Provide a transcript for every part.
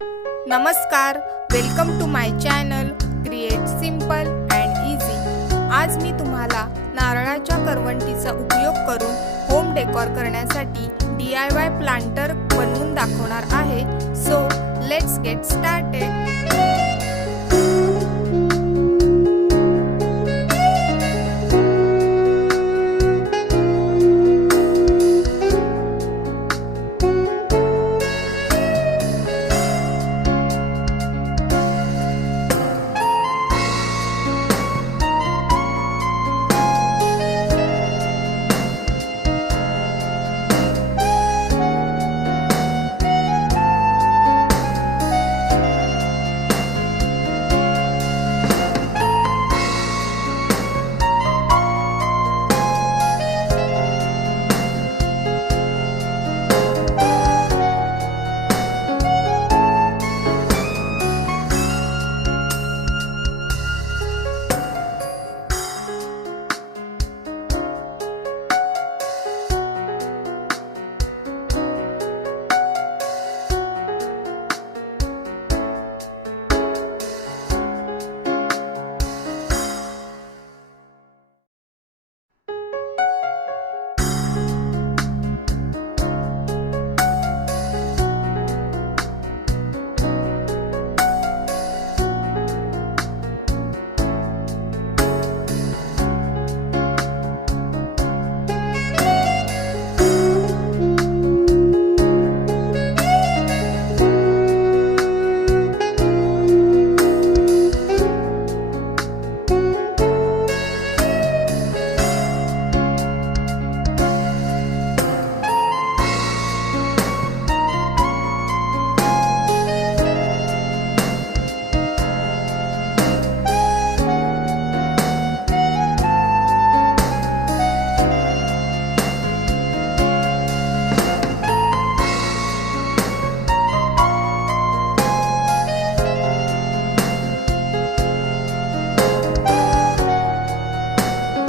नमस्कार, welcome to my channel create simple and easy. आज मी तुम्हाला नारळाच्या करवंटीचा उपयोग करून होम डेकोर करण्यासाठी DIY प्लांटर बनवून दाखवणार आहे। So let's get started.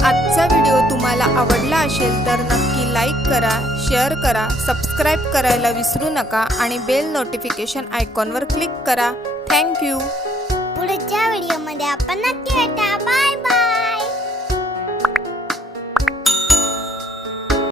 आजचा व्हिडिओ तुम्हाला आवडला असेल तर नक्की लाईक करा, शेअर करा, सबस्क्राइब करायला विसरू नका आणि बेल नोटिफिकेशन आयकॉनवर क्लिक करा। Thank you. पुढच्या व्हिडिओमध्ये आपण नक्की भेटा। Bye bye.